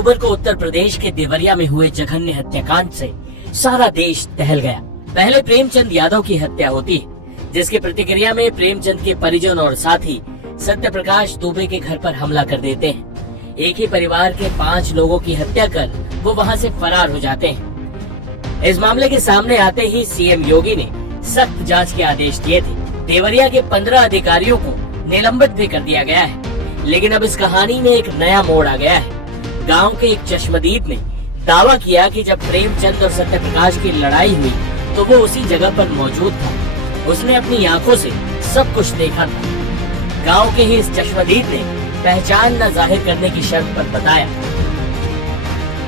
अक्टूबर को उत्तर प्रदेश के देवरिया में हुए जघन्य हत्याकांड से सारा देश दहल गया। पहले प्रेमचंद यादव की हत्या होती है, जिसकी प्रतिक्रिया में प्रेमचंद के परिजन और साथी सत्य प्रकाश दुबे के घर पर हमला कर देते हैं। एक ही परिवार के 5 लोगों की हत्या कर वो वहां से फरार हो जाते हैं। इस मामले के सामने आते ही सीएम योगी ने सख्त जांच के आदेश दिए थे। देवरिया के 15 अधिकारियों को निलंबित भी कर दिया गया है। लेकिन अब इस कहानी में एक नया मोड़ आ गया है। गांव के एक चश्मदीद ने दावा किया कि जब प्रेमचंद और सत्य प्रकाश की लड़ाई हुई तो वो उसी जगह पर मौजूद था। उसने अपनी आंखों से सब कुछ देखा था। गांव के ही इस चश्मदीद ने पहचान न जाहिर करने की शर्त पर बताया,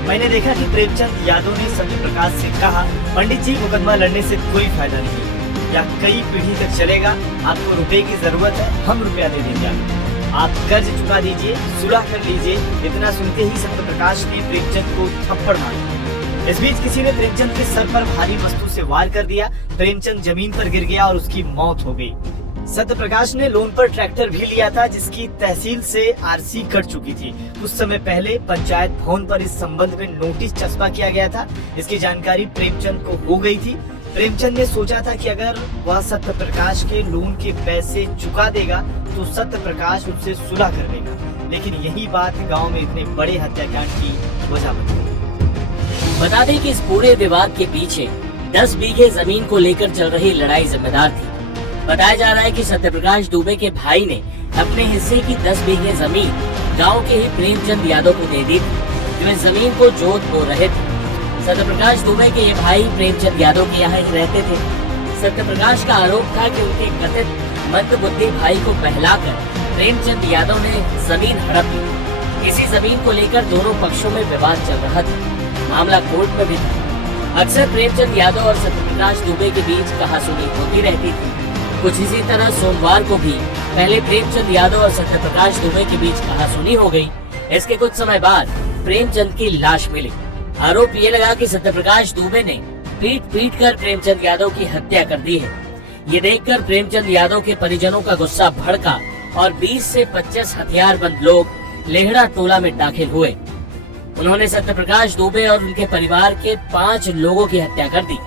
मैंने देखा कि प्रेमचंद यादव ने सत्य प्रकाश से कहा, पंडित जी मुकदमा लड़ने से कोई फायदा नहीं, या कई पीढ़ी तक चलेगा। आपको रुपए की जरूरत है, हम रुपया दे देंगे। आप कर्ज चुका दीजिए, सुलह कर लीजिए। इतना सुनते ही सत्य प्रकाश ने प्रेमचंद को थप्पड़ मारा। इस बीच किसी ने प्रेमचंद के सर पर भारी वस्तु से वार कर दिया। प्रेमचंद जमीन पर गिर गया और उसकी मौत हो गई। सत्य प्रकाश ने लोन पर ट्रैक्टर भी लिया था, जिसकी तहसील से आरसी कट चुकी थी। कुछ समय पहले पंचायत भवन पर इस संबंध में नोटिस चस्पा किया गया था। इसकी जानकारी प्रेमचंद को हो गई थी। प्रेमचंद ने सोचा था कि अगर वह सत्य प्रकाश के लोन के पैसे चुका देगा तो सत्य प्रकाश उससे सुलह कर लेगा। लेकिन यही बात गांव में इतने बड़े हत्याकांड की वजह बन गई। बता दें कि इस पूरे विवाद के पीछे 10 बीघे जमीन को लेकर चल रही लड़ाई जिम्मेदार थी। बताया जा रहा है कि सत्य प्रकाश दुबे के भाई ने अपने हिस्से की 10 बीघे जमीन गांव के ही प्रेमचंद यादव को दे दी थी, जो इस जमीन को जोत बो रहे थे। सत्य प्रकाश दुबे के ये भाई प्रेमचंद यादव के यहाँ ही रहते थे। सत्य प्रकाश का आरोप था कि उनके कथित मंदबुद्धि भाई को बहलाकर प्रेमचंद यादव ने जमीन हड़प ली। इसी जमीन को लेकर दोनों पक्षों में विवाद चल रहा था। मामला कोर्ट में भी था। अक्सर प्रेमचंद यादव और सत्य प्रकाश दुबे के बीच कहासुनी होती रहती थी। कुछ इसी तरह सोमवार को भी पहले प्रेमचंद यादव और सत्य प्रकाश दुबे के बीच कहासुनी हो गई। इसके कुछ समय बाद प्रेमचंद की लाश मिली। आरोप ये लगा कि सत्य प्रकाश दुबे ने पीट कर प्रेमचंद यादव की हत्या कर दी है। ये देखकर प्रेमचंद यादव के परिजनों का गुस्सा भड़का और 20 से 25 हथियारबंद लोग लेहड़ा टोला में दाखिल हुए। उन्होंने सत्य प्रकाश दुबे और उनके परिवार के 5 लोगों की हत्या कर दी।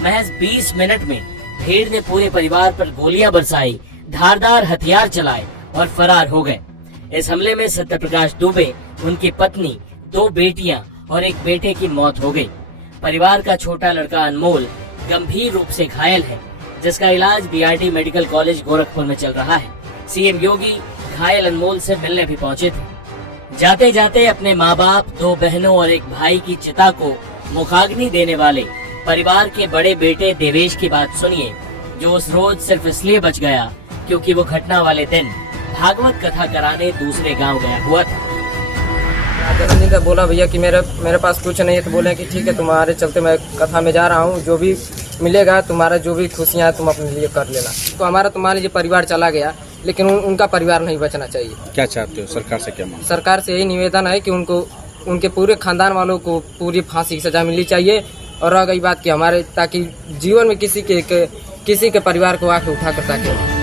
महज 20 मिनट में भीड़ ने पूरे परिवार पर गोलियां बरसाई, धारदार हथियार चलाए और फरार हो गए। इस हमले में सत्य प्रकाश दुबे, उनकी पत्नी, 2 बेटियां और एक बेटे की मौत हो गई। परिवार का छोटा लड़का अनमोल गंभीर रूप से घायल है, जिसका इलाज बीआरडी मेडिकल कॉलेज गोरखपुर में चल रहा है। सीएम योगी घायल अनमोल से मिलने भी पहुंचे थे। जाते जाते अपने माँ बाप, 2 बहनों और एक भाई की चिता को मुखाग्नि देने वाले परिवार के बड़े बेटे देवेश की बात सुनिए, जो उस रोज सिर्फ इसलिए बच गया क्योंकि वो घटना वाले दिन भागवत कथा कराने दूसरे गांव गया हुआ था। तो बोला भैया कि मेरे पास कुछ नहीं है, तो बोले कि ठीक है, तुम्हारे चलते मैं कथा में जा रहा हूँ, जो भी मिलेगा तुम्हारा जो भी खुशियाँ तुम अपने लिए कर लेना। तो हमारा तुम्हारे लिए परिवार चला गया, लेकिन उनका परिवार नहीं बचना चाहिए। क्या चाहते हो सरकार से? क्या मांग? सरकार से यही निवेदन है कि उनको, उनके पूरे खानदान वालों को पूरी फांसी की सजा मिलनी चाहिए। और रह गई बात कि हमारे, ताकि जीवन में किसी के परिवार को आके उठा कर ताकि